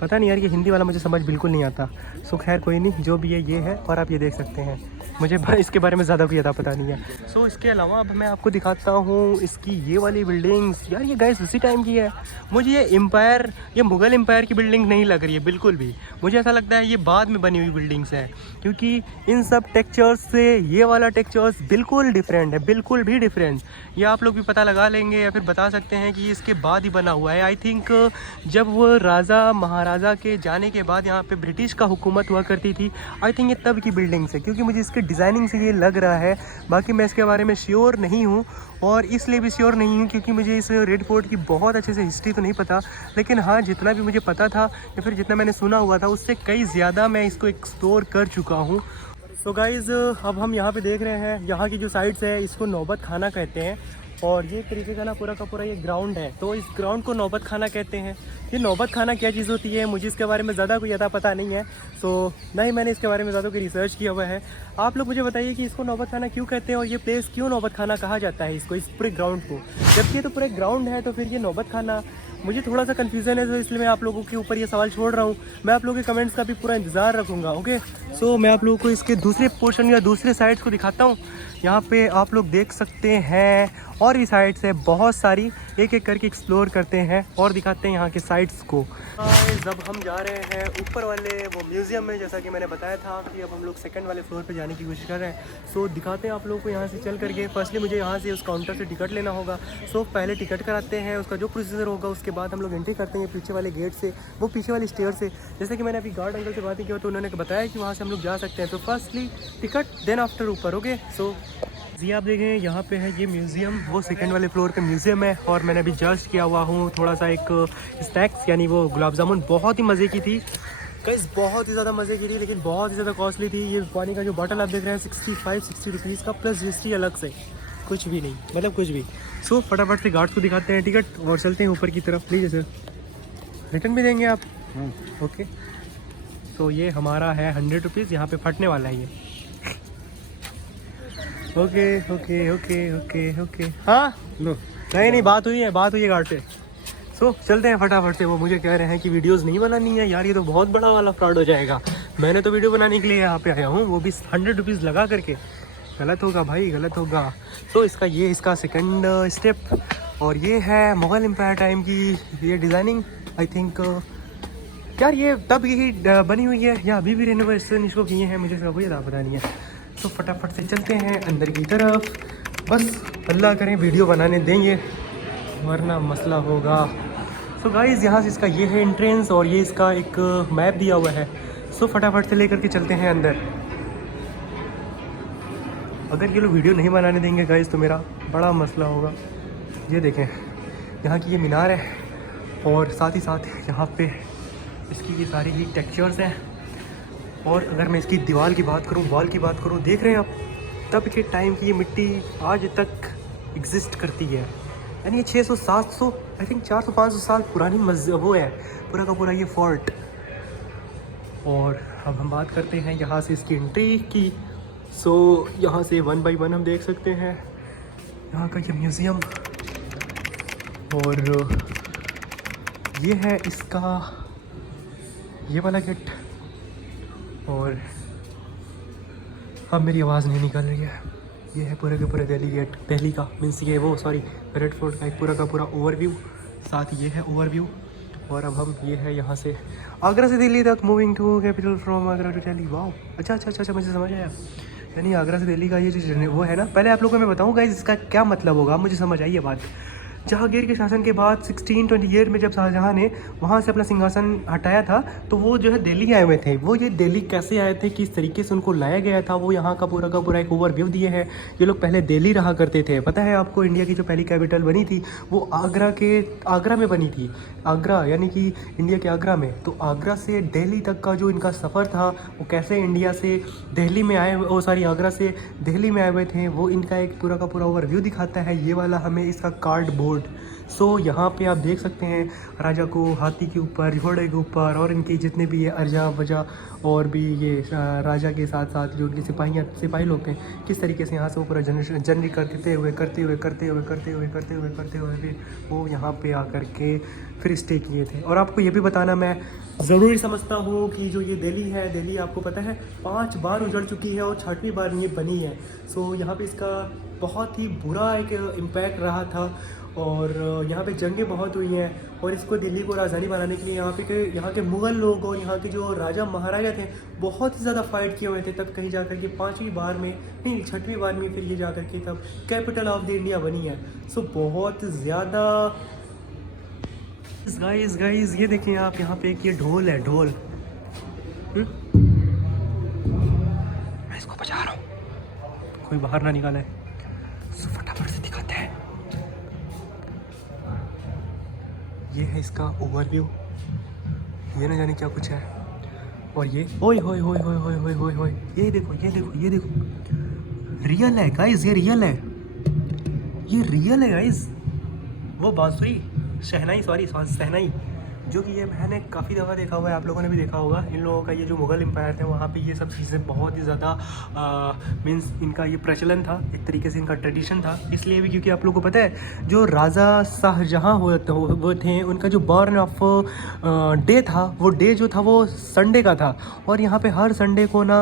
पता नहीं यार, ये हिंदी वाला मुझे समझ बिल्कुल नहीं आता। सो खैर कोई नहीं, जो भी है ये है और आप ये देख सकते हैं। मुझे इसके बारे में ज़्यादा कोई अता पता नहीं है। सो इसके अलावा अब मैं आपको दिखाता हूँ इसकी ये वाली बिल्डिंग्स। यार ये गाइस उसी टाइम की है। मुझे ये एम्पायर, ये मुग़ल एम्पायर की बिल्डिंग नहीं लग रही है बिल्कुल भी। मुझे ऐसा लगता है ये बाद में बनी हुई बिल्डिंग्स हैं, क्योंकि इन सब टेक्चर्स से ये वाला टेक्चर्स बिल्कुल डिफरेंट है, बिल्कुल भी डिफरेंट। ये आप लोग भी पता लगा लेंगे या फिर बता सकते हैं कि इसके बाद ही बना हुआ है। आई थिंक जब वो राजा महाराजा के जाने के बाद यहाँ पे ब्रिटिश का हुकूमत हुआ करती थी, आई थिंक ये तब की बिल्डिंग्स है, क्योंकि मुझे इसके डिज़ाइनिंग से ये लग रहा है। बाकी मैं इसके बारे में श्योर नहीं हूँ, और इसलिए भी श्योर नहीं हूँ क्योंकि मुझे इस रेड फोर्ट की बहुत अच्छे से हिस्ट्री तो नहीं पता। लेकिन हाँ, जितना भी मुझे पता था या फिर जितना मैंने सुना हुआ था उससे कई ज़्यादा मैं इसको एक्सप्लोर कर चुका हूँ। तो गाइज़ अब हम यहाँ पे देख रहे हैं, यहाँ की जो साइड्स है इसको नौबत खाना कहते हैं। और ये तरीके का ना पूरा का पूरा ये ग्राउंड है, तो इस ग्राउंड को नौबत खाना कहते हैं। ये नौबत खाना क्या चीज़ होती है, मुझे इसके बारे में ज़्यादा कोई अता पता नहीं है। सो ना ही मैंने इसके बारे में ज़्यादा कोई रिसर्च किया हुआ है। आप लोग मुझे बताइए कि इसको नौबत खाना क्यों कहते हैं और ये प्लेस क्यों नौबत खाना कहा जाता है इसको, इस पूरे ग्राउंड को। जबकि ये तो पूरे ग्राउंड है तो फिर ये नौबत खाना, मुझे थोड़ा सा कन्फ्यूज़न है, तो इसलिए मैं आप लोगों के ऊपर ये सवाल छोड़ रहा हूँ। मैं आप लोगों के कमेंट्स का भी पूरा इंतज़ार रखूँगा। ओके, सो मैं आप लोगों को इसके दूसरे पोर्शन या दूसरे साइड्स को दिखाता हूँ। यहाँ पे आप लोग देख सकते हैं और भी साइड्स है बहुत सारी, एक एक करके एक्सप्लोर करते हैं और दिखाते हैं यहाँ के साइट्स को। जब हम जा रहे हैं ऊपर वाले वो म्यूज़ियम में, जैसा कि मैंने बताया था कि अब हम लोग सेकंड वाले फ्लोर पे जाने की कोशिश कर रहे हैं। सो दिखाते हैं आप लोगों को यहाँ से चल करके। फर्स्टली मुझे यहाँ से उस काउंटर से टिकट लेना होगा। सो पहले टिकट कराते हैं, उसका जो प्रोसीजर होगा उसके बाद हम लोग एंट्री करते हैं पीछे वाले गेट से, वो पीछे वाली स्टेयर से। जैसे कि मैंने अभी गार्ड अंकल से बात की तो उन्होंने बताया कि वहाँ से हम लोग जा सकते हैं। तो फर्स्टली टिकट देन आफ्टर ऊपर। ओके, सो जी आप देखें यहाँ पे है ये म्यूज़ियम, वो सेकंड वाले फ्लोर पे म्यूज़ियम है। और मैंने अभी जस्ट किया हुआ हूँ थोड़ा सा एक स्नैक्स, यानी वो गुलाब जामुन, बहुत ही मज़े की थी गाइस, बहुत ही ज़्यादा मज़े की थी, लेकिन बहुत ही ज़्यादा कॉस्टली थी। ये पानी का जो बॉटल आप देख रहे हैं 65-60 रुपीज़ का, प्लस जीएसटी अलग से, कुछ भी नहीं, मतलब कुछ भी। सो फटाफट से गार्ड्स को दिखाते हैं टिकट और चलते हैं ऊपर की तरफ। प्लीज़ सर, रिटर्न भी देंगे आप? ओके, तो ये हमारा है 100 रुपीज़, यहाँ पे फटने वाला है ये। Okay okay okay okay okay, हाँ लो, नहीं बात हुई है गार्ड से। सो चलते हैं फटाफट से। वो मुझे कह रहे हैं कि वीडियोस नहीं बनानी है। यार ये तो बहुत बड़ा वाला फ्रॉड हो जाएगा। मैंने तो वीडियो बनाने के लिए यहाँ पे आया हूँ, वो भी 100 रुपीज़ लगा करके। गलत होगा भाई, गलत होगा। तो इसका सेकंड स्टेप, और ये है मुग़ल एम्पायर टाइम की ये डिज़ाइनिंग। आई थिंक यार ये तब ही बनी हुई है या अभी भी रेनोवेशन इसको किए हैं, मुझे इसका कोई पता नहीं है। तो फटाफट से चलते हैं अंदर की तरफ। बस अल्लाह करें वीडियो बनाने देंगे, वरना मसला होगा। सो गाइज़ यहाँ से इसका ये है एंट्रेंस, और ये इसका एक मैप दिया हुआ है। सो फटाफट से लेकर के चलते हैं अंदर। अगर ये लोग वीडियो नहीं बनाने देंगे गाइज़ तो मेरा बड़ा मसला होगा। ये देखें यहाँ की ये मीनार है, और साथ ही साथ यहाँ पे इसकी ये सारी ही टेक्सचर्स हैं। और अगर मैं इसकी दीवार की बात करूँ, वॉल की बात करूँ, देख रहे हैं आप तब के टाइम की ये मिट्टी आज तक एग्जिस्ट करती है। यानी ये 600-700 आई थिंक 400-500 साल पुरानी मस्जिद वो है पूरा का पूरा ये फोर्ट। और अब हम बात करते हैं यहाँ से इसकी एंट्री की। सो यहाँ से 1 बाय 1 हम देख सकते हैं यहाँ का ये म्यूज़ियम। और ये है इसका ये वाला गेट। और अब मेरी आवाज़ नहीं निकल रही है। ये है पूरे के पूरे दिल्ली गेट, दिल्ली का मीन्स ये वो सॉरी रेड फोर्ट का एक पूरा का पूरा ओवरव्यू। साथ ये है ओवरव्यू। और अब हम ये है यहाँ से आगरा से दिल्ली तक moving to capital from Agra to Delhi. Wow अच्छा मुझे समझ आया। यानी आगरा से दिल्ली का ये जो वो है ना, पहले आप लोगों को मैं बताऊँगा इसका क्या मतलब होगा, मुझे समझ आई ये बात। जहांगीर के शासन के बाद 1628 में जब शाहजहाँ ने वहाँ से अपना सिंहासन हटाया था तो वो जो है दिल्ली आए हुए थे। वो ये दिल्ली कैसे आए थे, किस तरीके से उनको लाया गया था, वो यहाँ का पूरा एक ओवरव्यू दिए हैं। ये लोग पहले दिल्ली रहा करते थे। पता है आपको इंडिया की जो पहली कैपिटल बनी थी वो आगरा में बनी थी। आगरा यानी कि इंडिया के आगरा में। तो आगरा से दिल्ली तक का जो इनका सफ़र था वो कैसे इंडिया से दिल्ली में आए आगरा से दिल्ली में आए हुए थे, वो इनका एक पूरा का पूरा ओवरव्यू दिखाता है ये वाला हमें इसका कार्डबोर्ड। सो यहाँ पे आप देख सकते हैं राजा को हाथी के ऊपर, घोड़े के ऊपर, और इनकी जितने भी ये अर्जा वजा और भी ये राजा के साथ साथ जो उनके सिपाही लोग थे किस तरीके से यहाँ से वो पूरा जर्नी करते हुए फिर वो यहाँ पे आकर के फिर स्टे किए थे। और आपको ये भी बताना मैं ज़रूरी समझता हूँ कि जो ये दिल्ली है, दिल्ली आपको पता है 5 बार उजड़ चुकी है और 6वीं बार ये बनी है। सो यहाँ पे इसका बहुत ही बुरा एक इम्पैक्ट रहा था और यहाँ पे जंगें बहुत हुई हैं। और इसको दिल्ली को राजधानी बनाने के लिए यहाँ के मुग़ल लोग और यहाँ के जो राजा महाराजा थे बहुत ही ज़्यादा फाइट किए हुए थे। तब कहीं जाकर के 5वीं बार में नहीं 6वीं बार में फिर ये जाकर के तब कैपिटल ऑफ द इंडिया बनी है। सो बहुत ज़्यादा गाइस ये देखें आप, यहाँ पे एक ये ढोल है, ढोल मैं इसको बजा रहा हूँ, कोई बाहर ना निकाले। सो फटाफट से दिखाते हैं। ये है इसका ओवरव्यू, ये ना जाने क्या कुछ है। और ये ओए होए होए होए होए होए होए होए, ये देखो रियल है गाइस, ये रियल है गाइस। वो बांसुरी शहनाई जो कि ये मैंने काफ़ी दफ़ा देखा हुआ है, आप लोगों ने भी देखा होगा। इन लोगों का ये जो मुग़ल एम्पायर थे वहाँ पे ये सब चीज़ें बहुत ही ज़्यादा मीन्स इनका ये प्रचलन था, एक तरीके से इनका ट्रेडिशन था। इसलिए भी क्योंकि आप लोगों को पता है जो राजा शाहजहाँ वो थे, उनका जो बर्न ऑफ डे था, वो डे जो था वो संडे का था। और यहाँ पे हर संडे को ना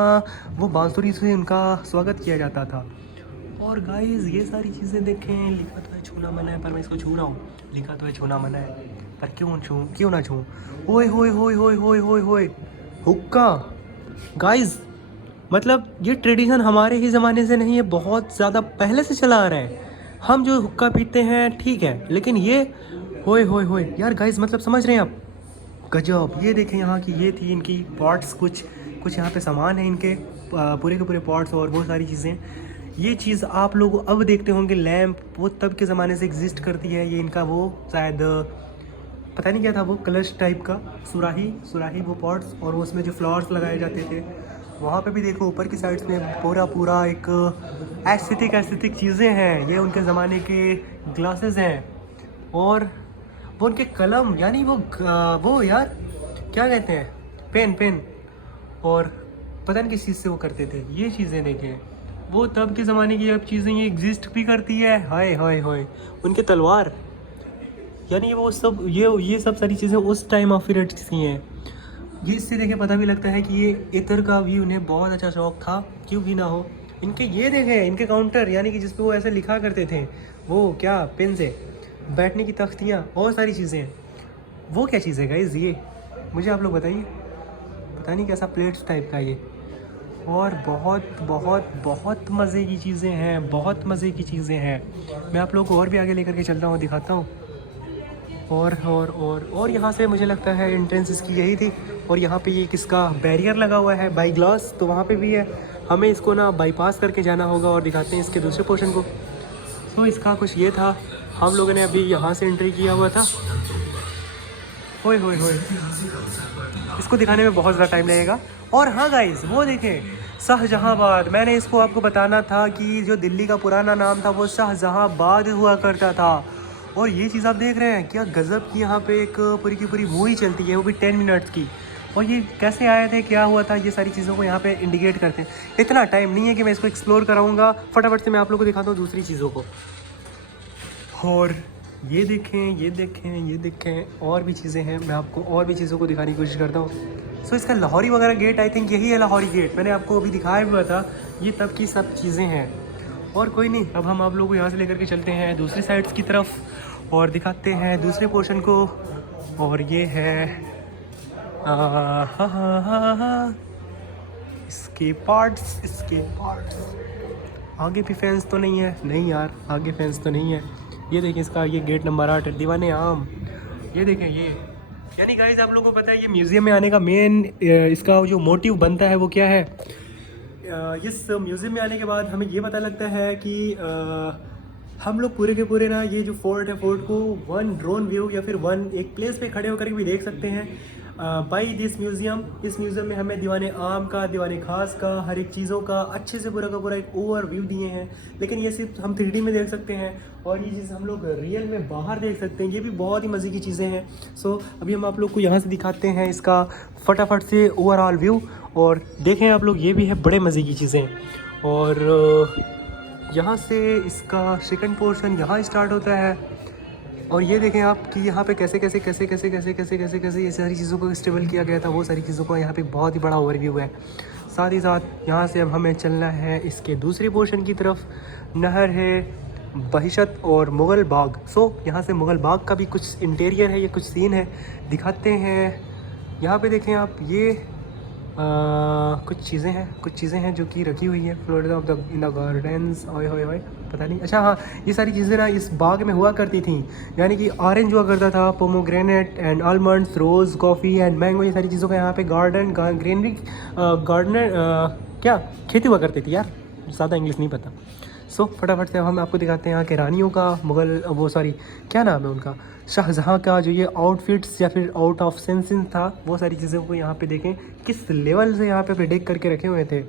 वो बांसुरी से उनका स्वागत किया जाता था। और गाइस ये सारी चीज़ें देखें, लिखा तो है छूना मना है पर मैं इसको छू रहा हूँ। लिखा तो है छूना मना है पर क्यों ना छूँ। ओए होए होए होए होए होए होए, हुक्का गाइस, मतलब ये ट्रेडिशन हमारे ही ज़माने से नहीं है, बहुत ज़्यादा पहले से चला आ रहा है। हम जो हुक्का पीते हैं ठीक है, लेकिन ये होए होए होए यार गाइस, मतलब समझ रहे हैं आप, गजब। ये देखें यहाँ की ये थी इनकी पॉट्स, कुछ यहाँ पे सामान है इनके पूरे के पूरे पॉट्स और बहुत सारी चीज़ें। ये चीज़ आप लोग अब देखते होंगे लैंप, वो तब के ज़माने से एग्जिस्ट करती है। ये इनका वो शायद पता नहीं क्या था, वो कलश टाइप का सुराही वो पॉट्स, और उसमें जो फ्लावर्स लगाए जाते थे। वहाँ पे भी देखो ऊपर की साइड्स में पूरा एक एस्थेटिक चीज़ें हैं। ये उनके ज़माने के ग्लासेस हैं और वो उनके कलम, यानी वो यार क्या कहते हैं, पेन और पता नहीं किस चीज़ से वो करते थे। ये चीज़ें देखें, वो तब के ज़माने की अब चीज़ें ये एग्जिस्ट भी करती है। हाय हाय हाय, उनके तलवार, यानी वो सब ये सब सारी चीज़ें उस टाइम ऑफ पीरियड की हैं। ये इससे देखें पता भी लगता है कि ये इतर का भी उन्हें बहुत अच्छा शौक़ था, क्यों भी ना हो। इनके ये देखें, इनके काउंटर, यानी कि जिस पे वो ऐसे लिखा करते थे, वो क्या पेन से, बैठने की तख्तियाँ और सारी चीज़ें। वो क्या चीज़ है गाइस, ये मुझे आप लोग बताइए। पता नहीं कैसा प्लेट्स टाइप का ये। और बहुत मज़े की चीज़ें हैं, बहुत मज़े की चीज़ें हैं। मैं आप लोगों को और भी आगे लेकर के चलता हूँ, दिखाता हूँ। और यहाँ से मुझे लगता है एंट्रेंस इसकी यही थी। और यहाँ पे ये किसका बैरियर लगा हुआ है, बाई ग्लास, तो वहाँ पे भी है। हमें इसको ना बाईपास करके जाना होगा और दिखाते हैं इसके दूसरे पोर्शन को। तो इसका कुछ ये था, हम लोगों ने अभी यहाँ से एंट्री किया हुआ था। होए होए होए, इसको दिखाने में बहुत ज़्यादा टाइम लगेगा। और हाँ गाइस, वो देखें शाहजहाँबाद, मैंने इसको आपको बताना था कि जो दिल्ली का पुराना नाम था वो शाहजहाँबाद हुआ करता था। और ये चीज़ आप देख रहे हैं क्या गज़ब की यहाँ पे एक पूरी की पूरी मूवी चलती है, वो भी 10 मिनट्स की। और ये कैसे आए थे, क्या हुआ था, ये सारी चीज़ों को यहाँ पे इंडिकेट करते हैं। इतना टाइम नहीं है कि मैं इसको एक्सप्लोर कराऊंगा, फटाफट से मैं आप लोगों को दिखाता हूँ दूसरी चीज़ों को। और ये देखें, ये देखें, ये देखें, और भी चीज़ें हैं, मैं आपको और भी चीज़ों को दिखाने की कोशिश करता हूँ। सो इसका लाहौरी वगैरह गेट, आई थिंक यही है लाहौरी गेट, मैंने आपको अभी दिखाया हुआ था। ये तब की सब चीज़ें हैं। और कोई नहीं, अब हम आप लोगों को यहाँ से लेकर के चलते हैं दूसरी साइड्स की तरफ और दिखाते हैं दूसरे पोर्शन को। और ये है हाँ इसके पार्ट्स। आगे भी फैंस तो नहीं है? नहीं यार, आगे फैंस तो नहीं है। ये देखें इसका, ये गेट नंबर 8 दीवाने आम। ये देखें ये, यानी गाइस आप लोगों को पता है ये म्यूज़ियम में आने का मेन इसका जो मोटिव बनता है वो क्या है। इस म्यूज़ियम में आने के बाद हमें ये पता लगता है कि हम लोग पूरे के पूरे ना ये जो फोर्ट है, फोर्ट को वन ड्रोन व्यू या फिर वन एक प्लेस पे खड़े होकर भी देख सकते हैं बाई दिस म्यूज़ियम। इस म्यूज़ियम में हमें दीवाने आम का, दीवाने खास का, हर एक चीज़ों का अच्छे से पूरा का पूरा एक ओवर व्यू दिए हैं। लेकिन ये सिर्फ हम 3D में देख सकते हैं और ये चीज़ हम लोग रियल में बाहर देख सकते हैं। ये भी बहुत ही मज़े की चीज़ें हैं। सो अभी हम आप लोग को यहाँ से दिखाते हैं इसका फटाफट से ओवरऑल व्यू। और देखें आप लोग, ये भी है बड़े मज़े की चीज़ें। और यहाँ से इसका सेकंड पोर्शन यहाँ स्टार्ट होता है। और ये देखें आप कि यहाँ पे कैसे ये सारी चीज़ों को स्टेबल किया गया था, वो सारी चीज़ों का यहाँ पे बहुत ही बड़ा ओवरव्यू है। साथ ही साथ यहाँ से अब हमें चलना है इसके दूसरे पोर्शन की तरफ। नहर है, बहिशत और मुग़ल बाग। सो यहाँ से मुग़ल बाग का भी कुछ इंटीरियर है, ये कुछ सीन है, दिखाते हैं। यहाँ पे देखें आप, ये कुछ चीज़ें हैं जो कि रखी हुई है। Florida of the in the gardens, ओए पता नहीं। अच्छा हाँ, ये सारी चीज़ें ना इस बाग में हुआ करती थी, यानी कि ऑरेंज हुआ करता था, pomegranate and almonds, rose, coffee and mango, ये सारी चीज़ों का यहाँ पे ग्रीनरी गार्डनर क्या खेती हुआ करती थी यार, ज़्यादा इंग्लिश नहीं पता। सो फटाफट से हम आपको दिखाते हैं यहाँ के रानियों का, क्या नाम है उनका, शाहजहाँ का जो ये आउटफिट्स या फिर आउट ऑफ सेंसिंग था, वो सारी चीज़ों को यहाँ पे देखें किस लेवल से यहाँ पे प्रेडिक्ट करके रखे हुए थे।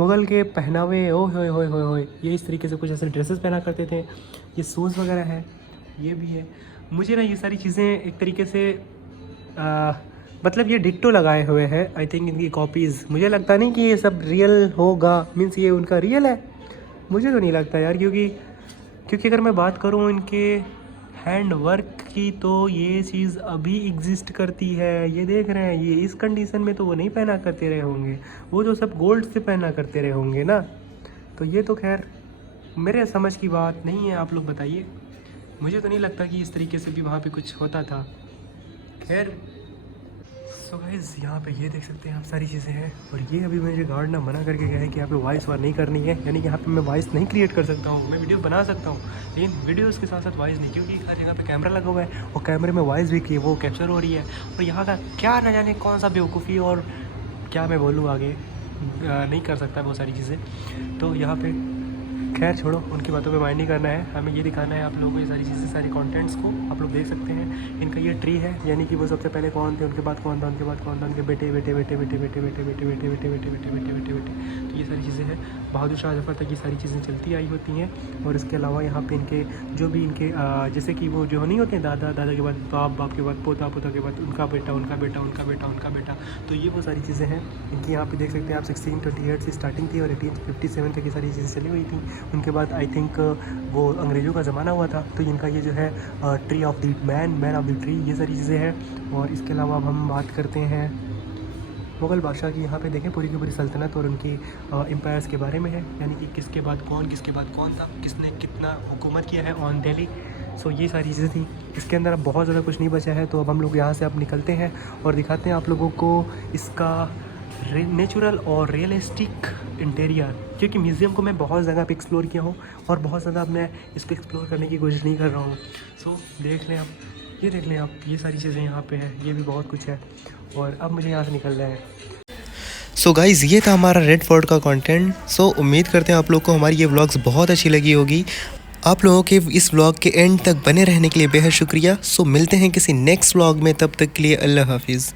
मुग़ल के पहनावे, ओ हो, ये इस तरीके से कुछ ऐसे ड्रेसेस पहना करते थे। ये शूज़ वगैरह है, ये भी है। मुझे ना ये सारी चीज़ें एक तरीके से मतलब ये डिट्टो लगाए हुए हैं, आई थिंक इनकी कॉपीज़। मुझे लगता नहीं कि ये सब रियल होगा, मीन्स ये उनका रियल है, मुझे तो नहीं लगता यार। क्योंकि अगर मैं बात करूँ इनके हैंड वर्क की, तो ये चीज़ अभी एग्जिस्ट करती है। ये देख रहे हैं, ये इस कंडीशन में तो वो नहीं पहना करते रहे होंगे, वो तो सब गोल्ड से पहना करते रहे होंगे ना। तो ये तो खैर मेरे समझ की बात नहीं है, आप लोग बताइए। मुझे तो नहीं लगता कि इस तरीके से भी वहाँ पे कुछ होता था। खैर सो गाइस, यहाँ पे ये देख सकते हैं आप, सारी चीज़ें हैं। और ये अभी मुझे गार्ड ना मना करके गया है कि यहाँ पे वॉइस वार नहीं करनी है, यानी कि यहाँ पे मैं वॉइस नहीं क्रिएट कर सकता हूँ। मैं वीडियो बना सकता हूँ लेकिन वीडियोज़ के साथ साथ वॉइस नहीं, क्योंकि हर जगह पे कैमरा लगा हुआ है और कैमरे में वॉइस भी की वो कैप्चर हो रही है। और यहाँ का क्या न जाने कौन सा बेवकूफ़ी, और क्या मैं बोलूँ आगे, नहीं कर सकता बहुत सारी चीज़ें। तो यहाँ पे खैर छोड़ो, उनकी बातों पे माइंड नहीं करना है, हमें ये दिखाना है आप लोगों को ये सारी चीज़ें, सारे कंटेंट्स को आप लोग देख सकते हैं। इनका ये ट्री है, यानी कि वो सबसे पहले कौन थे, उनके बाद कौन था, उनके बाद कौन था, उनके बेटे। तो ये सारी चीज़ें हैं। बहादुर शाह जफ़र तक ये सारी चीज़ें चलती आई होती हैं। और इसके अलावा यहाँ पे इनके जो भी इनके जैसे कि वो जो नहीं होते हैं, दादा के बाद बाप, बाप के बाद पोता, पोता के बाद उनका बेटा। तो ये वो सारी चीज़ें हैं इनकी। यहाँ पे देख सकते हैं आप 1628 से स्टार्टिंग थी और 1857 तक ये सारी चीज़ें चली हुई थी। उनके बाद आई थिंक वो अंग्रेज़ों का ज़माना हुआ था, तो इनका ये जो है tree of the man of the tree, ये सारी चीज़ें हैं। और इसके अलावा अब हम बात करते हैं मुग़ल बादशाह की। यहाँ पे देखें पूरी की पूरी सल्तनत और उनकी एम्पायर्स के बारे में है, यानी कि किसके बाद कौन था, किसने कितना हुकूमत किया है ऑन दिल्ली। सो ये सारी चीज़ें थी। इसके अंदर अब बहुत ज़्यादा कुछ नहीं बचा है, तो अब हम लोग यहाँ से अब निकलते हैं और दिखाते हैं आप लोगों को इसका नेचुरल और रियलिस्टिक इंटीरियर, क्योंकि म्यूज़ियम को मैं बहुत जगह पे एक्सप्लोर किया हूँ और बहुत ज़्यादा मैं इसको एक्सप्लोर करने की कोशिश नहीं कर रहा हूँ। सो देख लें आप, ये देख लें आप, ये सारी चीज़ें यहाँ पे है, ये भी बहुत कुछ है। और अब मुझे यहाँ से निकलना है। सो गाइज़, ये था हमारा रेड फोर्ट का कंटेंट। सो उम्मीद करते हैं आप लोग को हमारी ये व्लॉग्स बहुत अच्छी लगी होगी। आप लोगों के इस व्लॉग के एंड तक बने रहने के लिए बेहद शुक्रिया। सो मिलते हैं किसी नेक्स्ट व्लॉग में, तब तक के लिए अल्लाह हाफिज़।